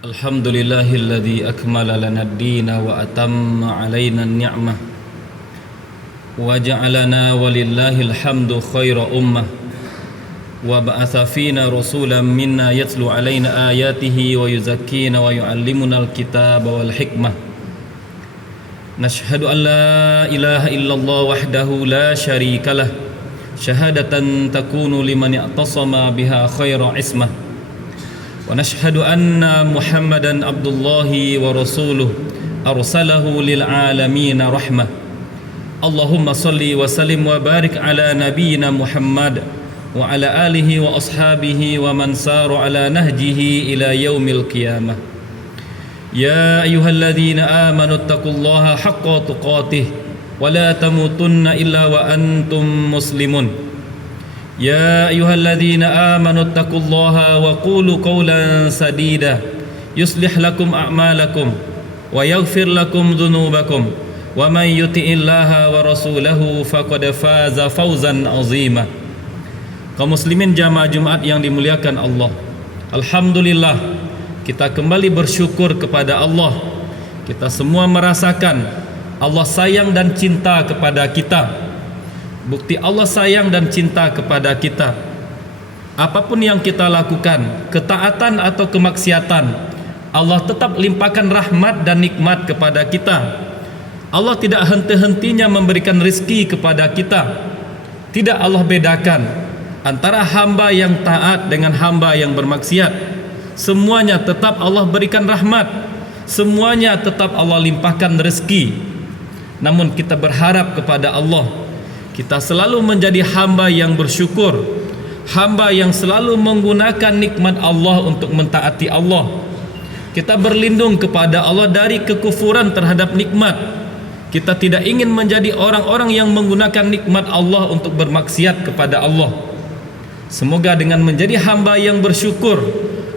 Alhamdulillahilladzi akmala lana ad-dina wa atamma alaina an-ni'mah wa ja'alana walillahil hamdu khaira ummah wa ba'atha fina rasulan minna yatlu alaina ayatihi wa yuzakkina wa yu'allimuna al-kitaba wal hikmah. Nashhadu an la ilaha illallah wahdahu la syarikalah syahadatan takunu liman i'tasama biha khaira ismah. Wa nashhadu anna Muhammadan abdullahi wa rasuluh arsalahu lil alamin rahmah. Allahumma salli wa sallim wa barik ala nabiyyina Muhammad wa ala alihi wa ashabihi wa man sara ala nahjihi ila yaumil qiyamah. Ya ayyuhalladzina amanu taqullaha haqqa tuqatih wa la tamutunna illa wa antum muslimun. Ya ayyuhalladzina amanu taqullaha wa qulu qawlan sadida yuslih lakum a'malakum wa yaghfir lakum dhunubakum wa man yuti'illaha wa rasulahu faqad faza fawzan 'azima. Kaum muslimin jamaah Jumat yang dimuliakan Allah, alhamdulillah kita kembali bersyukur kepada Allah. Kita semua merasakan Allah sayang dan cinta kepada kita. Bukti Allah sayang dan cinta kepada kita, apapun yang kita lakukan, ketaatan atau kemaksiatan, Allah tetap limpahkan rahmat dan nikmat kepada kita. Allah tidak henti-hentinya memberikan rizki kepada kita. Tidak Allah bedakan antara hamba yang taat dengan hamba yang bermaksiat. Semuanya tetap Allah berikan rahmat, semuanya tetap Allah limpahkan rezeki. Namun kita berharap kepada Allah, kita selalu menjadi hamba yang bersyukur, hamba yang selalu menggunakan nikmat Allah untuk mentaati Allah. Kita berlindung kepada Allah dari kekufuran terhadap nikmat. Kita tidak ingin menjadi orang-orang yang menggunakan nikmat Allah untuk bermaksiat kepada Allah. Semoga dengan menjadi hamba yang bersyukur,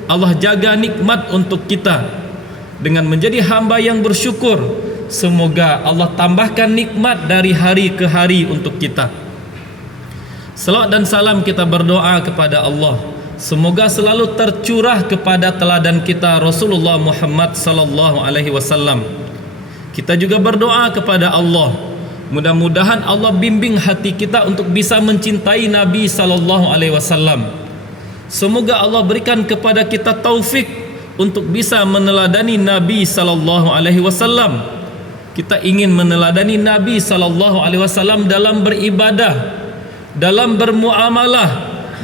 Allah jaga nikmat untuk kita. Dengan menjadi hamba yang bersyukur, semoga Allah tambahkan nikmat dari hari ke hari untuk kita. Salawat dan salam kita berdoa kepada Allah, semoga selalu tercurah kepada teladan kita Rasulullah Muhammad sallallahu alaihi wasallam. Kita juga berdoa kepada Allah, mudah-mudahan Allah bimbing hati kita untuk bisa mencintai Nabi sallallahu alaihi wasallam. Semoga Allah berikan kepada kita taufik untuk bisa meneladani Nabi sallallahu alaihi wasallam. Kita ingin meneladani Nabi sallallahu alaihi wasallam dalam beribadah, dalam bermuamalah,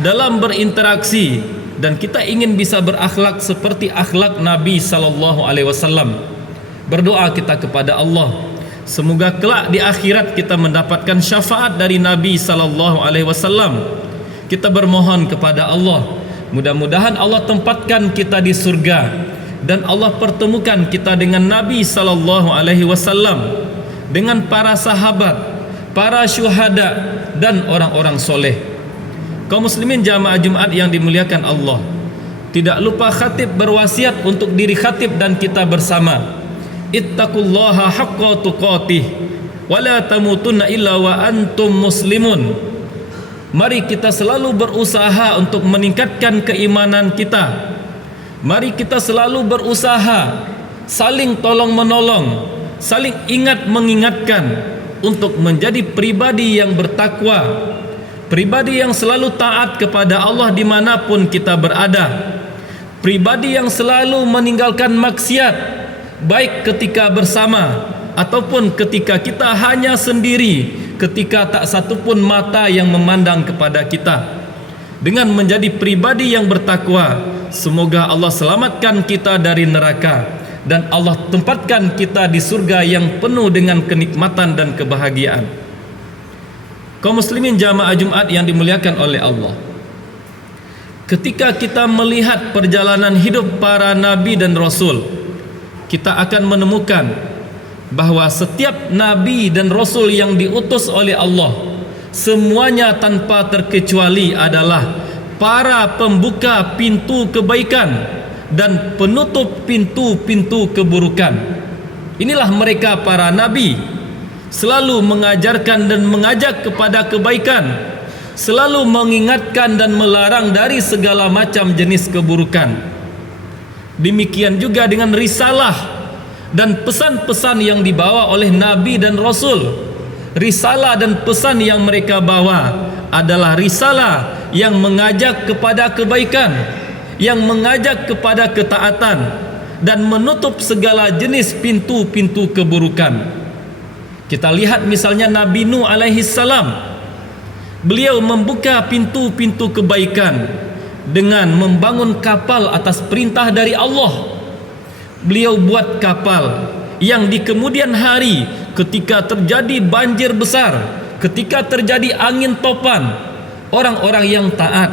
dalam berinteraksi, dan kita ingin bisa berakhlak seperti akhlak Nabi sallallahu alaihi wasallam. Berdoa kita kepada Allah, semoga kelak di akhirat kita mendapatkan syafaat dari Nabi sallallahu alaihi wasallam. Kita bermohon kepada Allah, mudah-mudahan Allah tempatkan kita di surga dan Allah pertemukan kita dengan Nabi sallallahu alaihi wasallam, dengan para sahabat, para syuhada dan orang-orang soleh. Kaum muslimin jamaah Jumat yang dimuliakan Allah, tidak lupa khatib berwasiat untuk diri khatib dan kita bersama. Ittaqullaha haqqa tuqatih wa la tamutunna illa wa antum muslimun. Mari kita selalu berusaha untuk meningkatkan keimanan kita. Mari kita selalu berusaha saling tolong menolong, saling ingat mengingatkan untuk menjadi pribadi yang bertakwa, pribadi yang selalu taat kepada Allah dimanapun kita berada, pribadi yang selalu meninggalkan maksiat, baik ketika bersama ataupun ketika kita hanya sendiri, ketika tak satupun mata yang memandang kepada kita. Dengan menjadi pribadi yang bertakwa, semoga Allah selamatkan kita dari neraka dan Allah tempatkan kita di surga yang penuh dengan kenikmatan dan kebahagiaan. Kaum muslimin jamaah Jumat yang dimuliakan oleh Allah, ketika kita melihat perjalanan hidup para nabi dan rasul, kita akan menemukan bahwa setiap nabi dan rasul yang diutus oleh Allah, semuanya tanpa terkecuali adalah para pembuka pintu kebaikan dan penutup pintu-pintu keburukan. Inilah mereka para nabi, selalu mengajarkan dan mengajak kepada kebaikan, selalu mengingatkan dan melarang dari segala macam jenis keburukan. Demikian juga dengan risalah dan pesan-pesan yang dibawa oleh Nabi dan Rasul. Risalah dan pesan yang mereka bawa adalah risalah yang mengajak kepada kebaikan, yang mengajak kepada ketaatan, dan menutup segala jenis pintu-pintu keburukan. Kita lihat misalnya Nabi Nuh alaihi salam. Beliau membuka pintu-pintu kebaikan dengan membangun kapal atas perintah dari Allah. Beliau buat kapal yang di kemudian hari ketika terjadi banjir besar, ketika terjadi angin topan, orang-orang yang taat,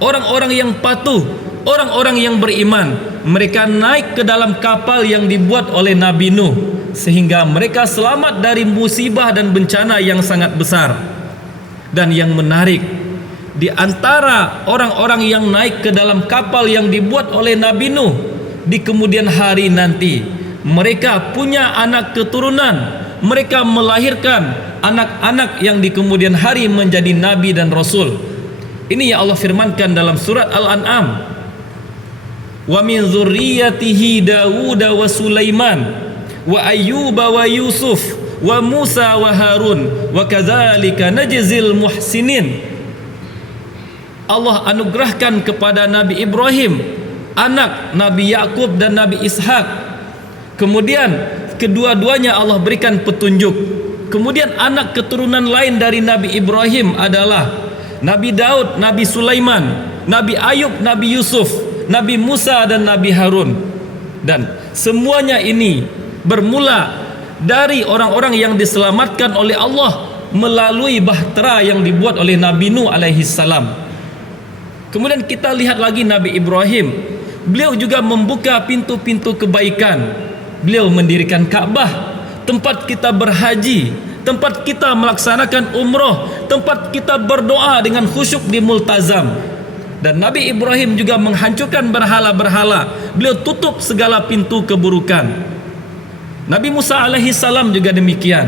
orang-orang yang patuh, orang-orang yang beriman, mereka naik ke dalam kapal yang dibuat oleh Nabi Nuh, sehingga mereka selamat dari musibah dan bencana yang sangat besar. Dan yang menarik, di antara orang-orang yang naik ke dalam kapal yang dibuat oleh Nabi Nuh, di kemudian hari nanti mereka punya anak keturunan, mereka melahirkan anak-anak yang di kemudian hari menjadi nabi dan rasul. Ini yang Allah firmankan dalam surat Al-An'am, wa min dzurriyyatihi Daud wa Sulaiman wa Ayyuba wa Yusuf wa Musa wa Harun wa kadzalika najzil muhsinin. Allah anugerahkan kepada Nabi Ibrahim anak Nabi Yakub dan Nabi Ishak. Kemudian kedua-duanya Allah berikan petunjuk. Kemudian anak keturunan lain dari Nabi Ibrahim adalah Nabi Daud, Nabi Sulaiman, Nabi Ayub, Nabi Yusuf, Nabi Musa dan Nabi Harun. Dan semuanya ini bermula dari orang-orang yang diselamatkan oleh Allah melalui bahtera yang dibuat oleh Nabi Nuh alaihi salam. Kemudian kita lihat lagi Nabi Ibrahim. Beliau juga membuka pintu-pintu kebaikan. Beliau mendirikan Ka'bah, tempat kita berhaji, tempat kita melaksanakan umroh, tempat kita berdoa dengan khusyuk di multazam. Dan Nabi Ibrahim juga menghancurkan berhala-berhala. Beliau tutup segala pintu keburukan. Nabi Musa alaihi salam juga demikian.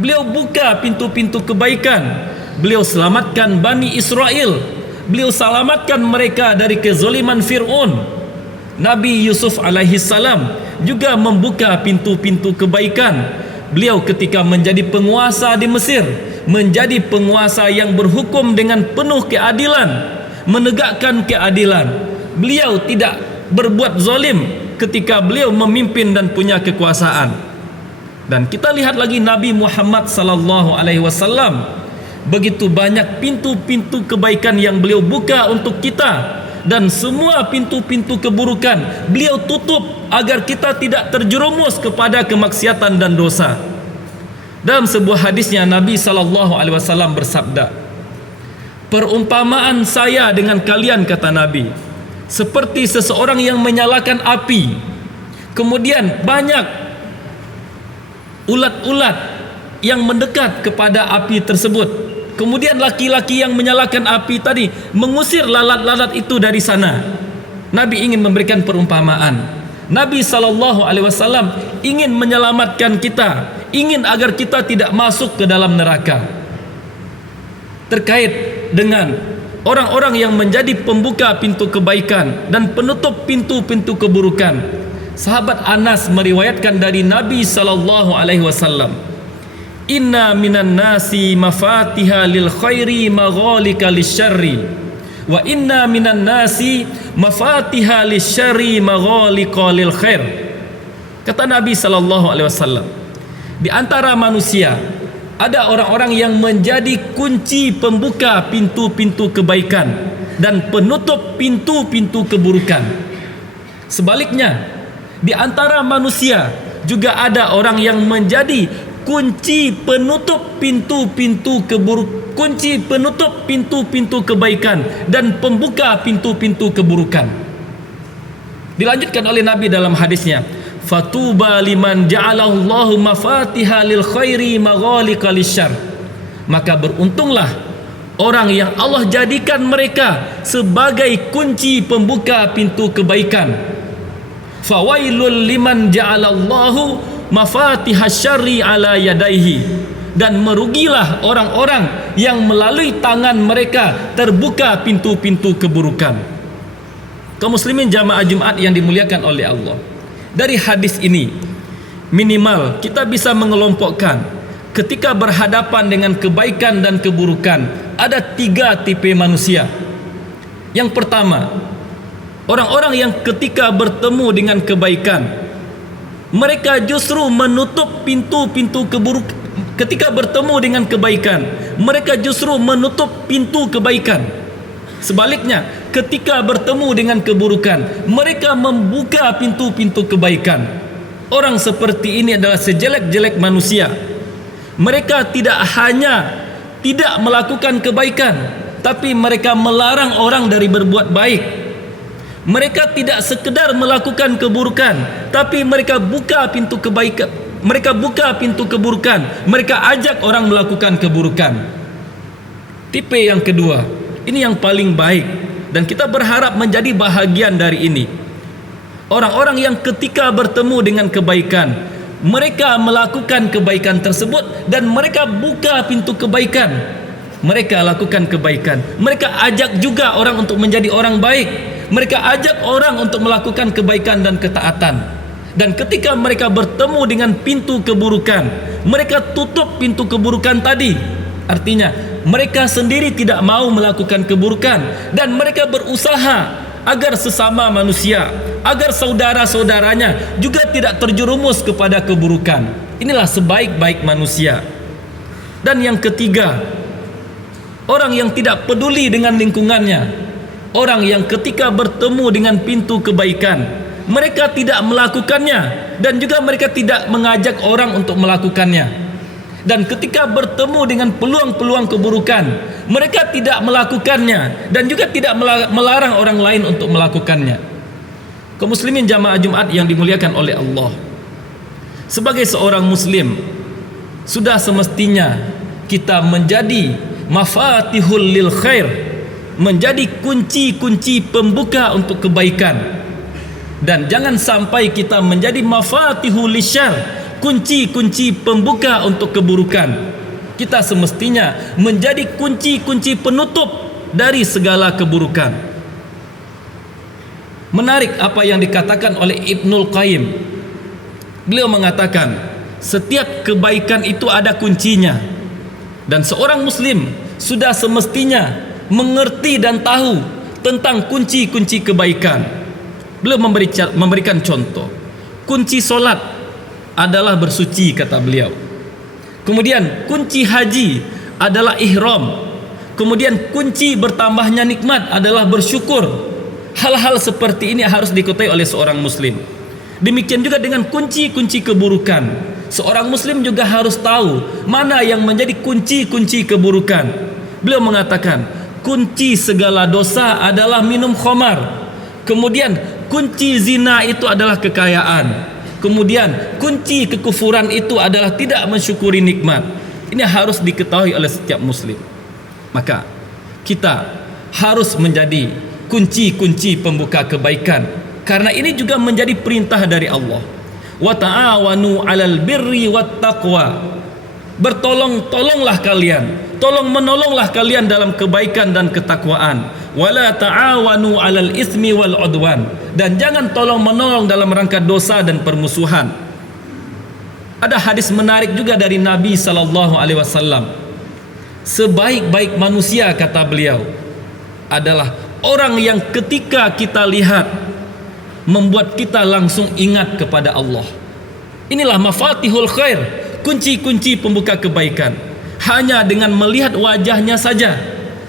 Beliau buka pintu-pintu kebaikan. Beliau selamatkan Bani Israel. Beliau selamatkan mereka dari kezaliman Fir'aun. Nabi Yusuf alaihi salam juga membuka pintu-pintu kebaikan. Beliau ketika menjadi penguasa di Mesir, menjadi penguasa yang berhukum dengan penuh keadilan, menegakkan keadilan. Beliau tidak berbuat zalim ketika beliau memimpin dan punya kekuasaan. Dan kita lihat lagi Nabi Muhammad sallallahu alaihi wasallam, begitu banyak pintu-pintu kebaikan yang beliau buka untuk kita, dan semua pintu-pintu keburukan beliau tutup agar kita tidak terjerumus kepada kemaksiatan dan dosa. Dalam sebuah hadisnya Nabi sallallahu alaihi wasallam bersabda, "Perumpamaan saya dengan kalian," kata Nabi, "seperti seseorang yang menyalakan api. Kemudian banyak ulat-ulat yang mendekat kepada api tersebut. Kemudian laki-laki yang menyalakan api tadi mengusir lalat-lalat itu dari sana." Nabi ingin memberikan perumpamaan. Nabi SAW ingin menyelamatkan kita, ingin agar kita tidak masuk ke dalam neraka. Terkait dengan orang-orang yang menjadi pembuka pintu kebaikan dan penutup pintu-pintu keburukan, sahabat Anas meriwayatkan dari Nabi SAW, "Inna minan nasi mafatiha lil khairi maghalika lisyarri, wa inna minan nasi mafatiha lisyarri maghalika lil khair." Kata Nabi SAW, di antara manusia ada orang-orang yang menjadi kunci pembuka pintu-pintu kebaikan dan penutup pintu-pintu keburukan. Sebaliknya, di antara manusia juga ada orang yang menjadi kunci penutup pintu-pintu kunci penutup pintu-pintu kebaikan dan pembuka pintu-pintu keburukan. Dilanjutkan oleh Nabi dalam hadisnya, "Fatuba liman ja'alallahu mafatiha lil khairi maghalika lisyarr." Maka beruntunglah orang yang Allah jadikan mereka sebagai kunci pembuka pintu kebaikan. Fawailul liman ja'alallahu mafatihasy syarri ala yadaihi. Dan merugilah orang-orang yang melalui tangan mereka terbuka pintu-pintu keburukan. Kaum muslimin jamaah Jumat yang dimuliakan oleh Allah, dari hadis ini minimal kita bisa mengelompokkan ketika berhadapan dengan kebaikan dan keburukan ada 3 tipe manusia. Yang pertama, orang-orang yang ketika bertemu dengan kebaikan mereka justru menutup pintu-pintu keburukan. Ketika bertemu dengan kebaikan mereka justru menutup pintu kebaikan. Sebaliknya, ketika bertemu dengan keburukan mereka membuka pintu-pintu kebaikan. Orang seperti ini adalah sejelek-jelek manusia. Mereka tidak hanya tidak melakukan kebaikan, tapi mereka melarang orang dari berbuat baik. Mereka tidak sekedar melakukan keburukan, tapi mereka buka pintu kebaikan. Mereka buka pintu keburukan. Mereka ajak orang melakukan keburukan. Tipe yang kedua, ini yang paling baik dan kita berharap menjadi bahagian dari ini. Orang-orang yang ketika bertemu dengan kebaikan mereka melakukan kebaikan tersebut dan mereka buka pintu kebaikan. Mereka lakukan kebaikan. Mereka ajak juga orang untuk menjadi orang baik. Mereka ajak orang untuk melakukan kebaikan dan ketaatan. Dan ketika mereka bertemu dengan pintu keburukan, mereka tutup pintu keburukan tadi. Artinya mereka sendiri tidak mau melakukan keburukan dan mereka berusaha agar sesama manusia, agar saudara-saudaranya juga tidak terjerumus kepada keburukan. Inilah sebaik-baik manusia. Dan yang ketiga, orang yang tidak peduli dengan lingkungannya. Orang yang ketika bertemu dengan pintu kebaikan mereka tidak melakukannya dan juga mereka tidak mengajak orang untuk melakukannya. Dan ketika bertemu dengan peluang-peluang keburukan mereka tidak melakukannya dan juga tidak melarang orang lain untuk melakukannya. Kaum muslimin jamaah Jumat yang dimuliakan oleh Allah, sebagai seorang muslim sudah semestinya kita menjadi mafatihul lil khair, menjadi kunci-kunci pembuka untuk kebaikan. Dan jangan sampai kita menjadi mafatihul lisyar, kunci-kunci pembuka untuk keburukan. Kita semestinya menjadi kunci-kunci penutup dari segala keburukan. Menarik apa yang dikatakan oleh Ibnul Qayyim. Beliau mengatakan setiap kebaikan itu ada kuncinya, dan seorang muslim sudah semestinya mengerti dan tahu tentang kunci-kunci kebaikan. Beliau memberikan contoh. Kunci solat adalah bersuci, kata beliau. Kemudian kunci haji adalah ihram. Kemudian kunci bertambahnya nikmat adalah bersyukur. Hal-hal seperti ini harus diketahui oleh seorang muslim. Demikian juga dengan kunci-kunci keburukan. Seorang muslim juga harus tahu mana yang menjadi kunci-kunci keburukan. Beliau mengatakan kunci segala dosa adalah minum khamar. Kemudian kunci zina itu adalah kekayaan. Kemudian kunci kekufuran itu adalah tidak mensyukuri nikmat. Ini harus diketahui oleh setiap muslim. Maka kita harus menjadi kunci-kunci pembuka kebaikan, karena ini juga menjadi perintah dari Allah. Wa ta'awanu 'alal birri wat taqwa. Bertolong-tolonglah kalian, tolong menolonglah kalian dalam kebaikan dan ketakwaan. Wala ta'awanu 'alal ismi wal 'udwan. Dan jangan tolong menolong dalam rangka dosa dan permusuhan. Ada hadis menarik juga dari Nabi sallallahu alaihi wasallam. Sebaik-baik manusia, kata beliau, adalah orang yang ketika kita lihat membuat kita langsung ingat kepada Allah. Inilah mafatihul khair, kunci-kunci pembuka kebaikan. Hanya dengan melihat wajahnya saja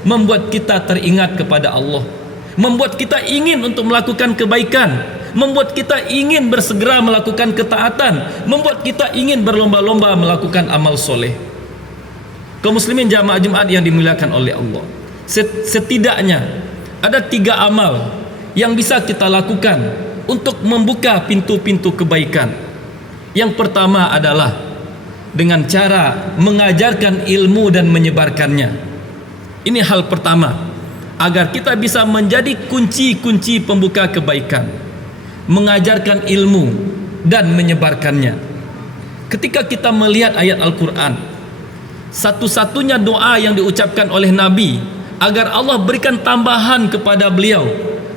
membuat kita teringat kepada Allah, membuat kita ingin untuk melakukan kebaikan, membuat kita ingin bersegera melakukan ketaatan, membuat kita ingin berlomba-lomba melakukan amal soleh. Kaum muslimin jamaah Jumat yang dimuliakan oleh Allah, setidaknya ada 3 amal yang bisa kita lakukan untuk membuka pintu-pintu kebaikan. Yang pertama adalah dengan cara mengajarkan ilmu dan menyebarkannya. Ini hal pertama, agar kita bisa menjadi kunci-kunci pembuka kebaikan, mengajarkan ilmu dan menyebarkannya. Ketika kita melihat ayat Al-Quran, satu-satunya doa yang diucapkan oleh Nabi agar Allah berikan tambahan kepada beliau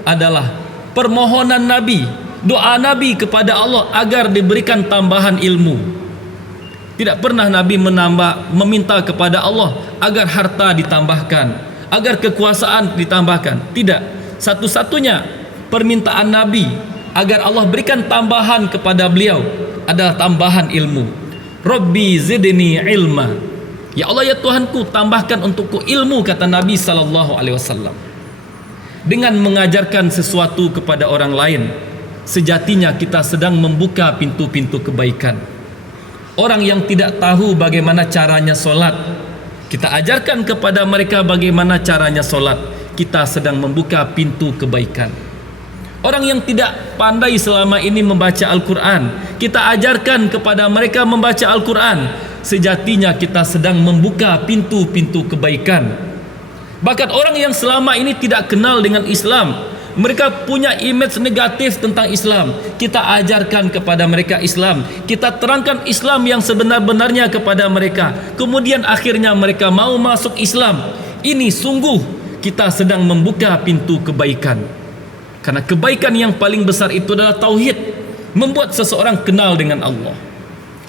adalah permohonan Nabi, doa Nabi kepada Allah agar diberikan tambahan ilmu. Tidak pernah Nabi meminta kepada Allah agar harta ditambahkan, agar kekuasaan ditambahkan. Tidak. Satu-satunya permintaan Nabi agar Allah berikan tambahan kepada beliau adalah tambahan ilmu. Rabbi zidni ilma. Ya Allah, ya Tuhanku, tambahkan untukku ilmu, kata Nabi SAW. Dengan mengajarkan sesuatu kepada orang lain, sejatinya kita sedang membuka pintu-pintu kebaikan. Orang yang tidak tahu bagaimana caranya sholat, kita ajarkan kepada mereka bagaimana caranya sholat, kita sedang membuka pintu kebaikan. Orang yang tidak pandai selama ini membaca Al-Quran, kita ajarkan kepada mereka membaca Al-Quran, sejatinya kita sedang membuka pintu-pintu kebaikan. Bahkan orang yang selama ini tidak kenal dengan Islam, mereka punya image negatif tentang Islam, kita ajarkan kepada mereka Islam, kita terangkan Islam yang sebenar-benarnya kepada mereka, kemudian akhirnya mereka mau masuk Islam. Ini sungguh kita sedang membuka pintu kebaikan. Karena kebaikan yang paling besar itu adalah tauhid, membuat seseorang kenal dengan Allah.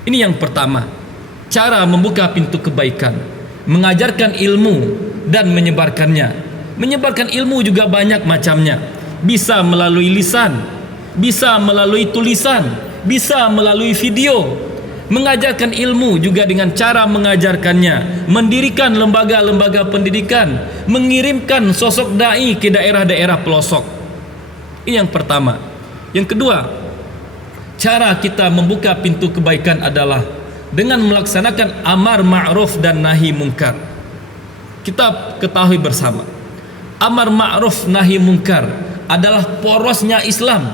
Ini yang pertama, cara membuka pintu kebaikan, mengajarkan ilmu dan menyebarkannya. Menyebarkan ilmu juga banyak macamnya. Bisa melalui lisan, bisa melalui tulisan, bisa melalui video. Mengajarkan ilmu juga dengan cara mengajarkannya, mendirikan lembaga-lembaga pendidikan, mengirimkan sosok dai ke daerah-daerah pelosok. Ini yang pertama. Yang kedua, cara kita membuka pintu kebaikan adalah dengan melaksanakan amar ma'ruf dan nahi mungkar. Kita ketahui bersama, amar ma'ruf nahi mungkar adalah porosnya Islam.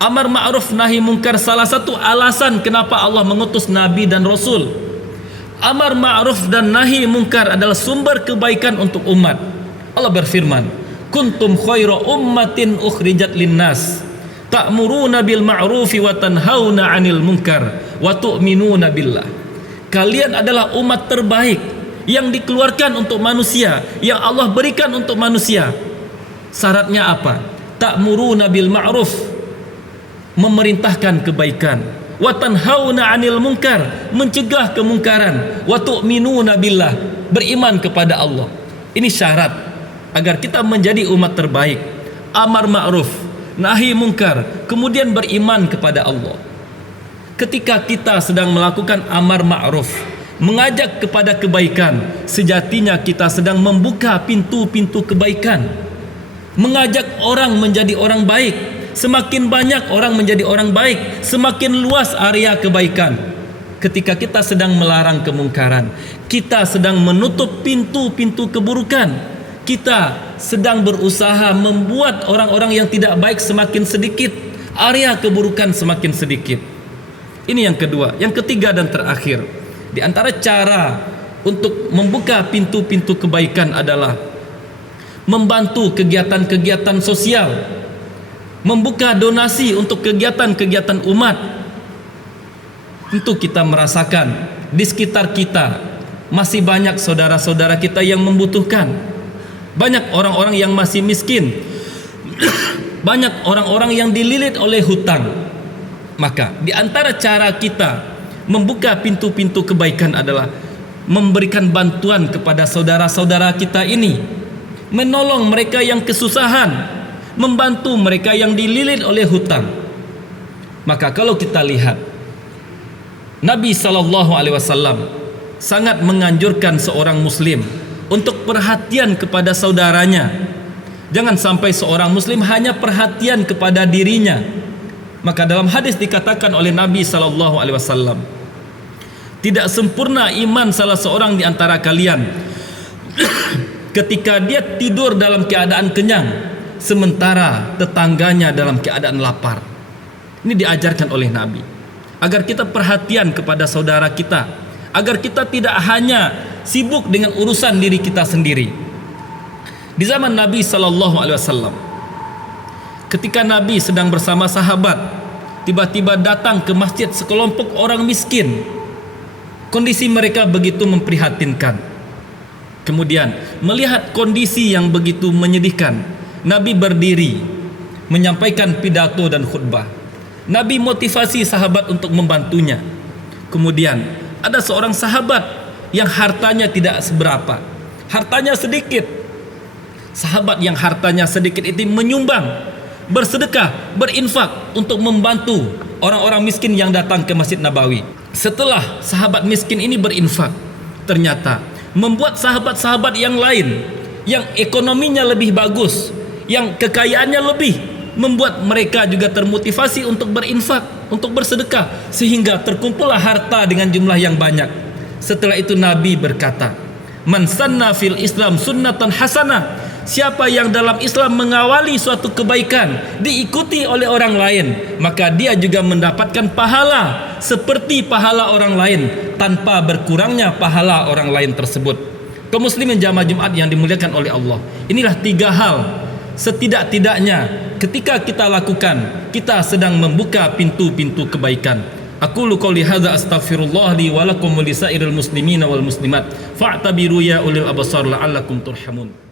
Amar ma'ruf nahi mungkar salah satu alasan kenapa Allah mengutus Nabi dan Rasul. Amar ma'ruf dan nahi mungkar adalah sumber kebaikan untuk umat. Allah berfirman, kuntum khaira ummatin ukhrijat linnas ta'muruna bil ma'rufi wa tanhauna 'anil munkar wa tu'minuna billah. Kalian adalah umat terbaik yang dikeluarkan untuk manusia, yang Allah berikan untuk manusia. Syaratnya apa? Ta'muruna bil ma'ruf, memerintahkan kebaikan, wa tanhauna 'anil munkar, mencegah kemungkaran, wa tu'minuna billah, beriman kepada Allah. Ini syarat agar kita menjadi umat terbaik. Amar ma'ruf, nahi mungkar, kemudian beriman kepada Allah. Ketika kita sedang melakukan amar ma'ruf, mengajak kepada kebaikan, sejatinya kita sedang membuka pintu-pintu kebaikan. Mengajak orang menjadi orang baik. Semakin banyak orang menjadi orang baik, semakin luas area kebaikan. Ketika kita sedang melarang kemungkaran, kita sedang menutup pintu-pintu keburukan. Kita sedang berusaha membuat orang-orang yang tidak baik semakin sedikit, area keburukan semakin sedikit. Ini yang kedua. Yang ketiga dan terakhir, di antara cara untuk membuka pintu-pintu kebaikan adalah membantu kegiatan-kegiatan sosial, membuka donasi untuk kegiatan-kegiatan umat. Tentu kita merasakan di sekitar kita masih banyak saudara-saudara kita yang membutuhkan. Banyak orang-orang yang masih miskin. Banyak orang-orang yang dililit oleh hutang. Maka di antara cara kita membuka pintu-pintu kebaikan adalah memberikan bantuan kepada saudara-saudara kita ini, menolong mereka yang kesusahan, membantu mereka yang dililit oleh hutang. Maka kalau kita lihat, Nabi SAW sangat menganjurkan seorang muslim untuk perhatian kepada saudaranya. Jangan sampai seorang muslim hanya perhatian kepada dirinya. Maka dalam hadis dikatakan oleh Nabi SAW, tidak sempurna iman salah seorang di antara kalian ketika dia tidur dalam keadaan kenyang, sementara tetangganya dalam keadaan lapar. Ini diajarkan oleh Nabi, agar kita perhatian kepada saudara kita, agar kita tidak hanya sibuk dengan urusan diri kita sendiri. Di zaman Nabi SAW, ketika Nabi sedang bersama sahabat, tiba-tiba datang ke masjid sekelompok orang miskin. Kondisi mereka begitu memprihatinkan. Kemudian melihat kondisi yang begitu menyedihkan, Nabi berdiri, menyampaikan pidato dan khutbah. Nabi motivasi sahabat untuk membantunya. Kemudian ada seorang sahabat yang hartanya tidak seberapa, hartanya sedikit. Sahabat yang hartanya sedikit itu menyumbang, bersedekah, berinfak untuk membantu orang-orang miskin yang datang ke Masjid Nabawi. Setelah sahabat miskin ini berinfak, ternyata membuat sahabat-sahabat yang lain yang ekonominya lebih bagus, yang kekayaannya lebih, membuat mereka juga termotivasi untuk berinfak, untuk bersedekah, sehingga terkumpullah harta dengan jumlah yang banyak. Setelah itu Nabi berkata, "Man sanna fil Islam sunnatan hasanah." Siapa yang dalam Islam mengawali suatu kebaikan diikuti oleh orang lain, maka dia juga mendapatkan pahala seperti pahala orang lain tanpa berkurangnya pahala orang lain tersebut. Kaum muslimin jamaah Jumat yang dimuliakan oleh Allah, inilah 3 hal setidak-tidaknya ketika kita lakukan, kita sedang membuka pintu-pintu kebaikan. Aqulu qouli hadza astaghfirullah li wa lakum wa lisairil muslimina wal muslimat fa'tabiru ya ulil absar la'allakum turhamun.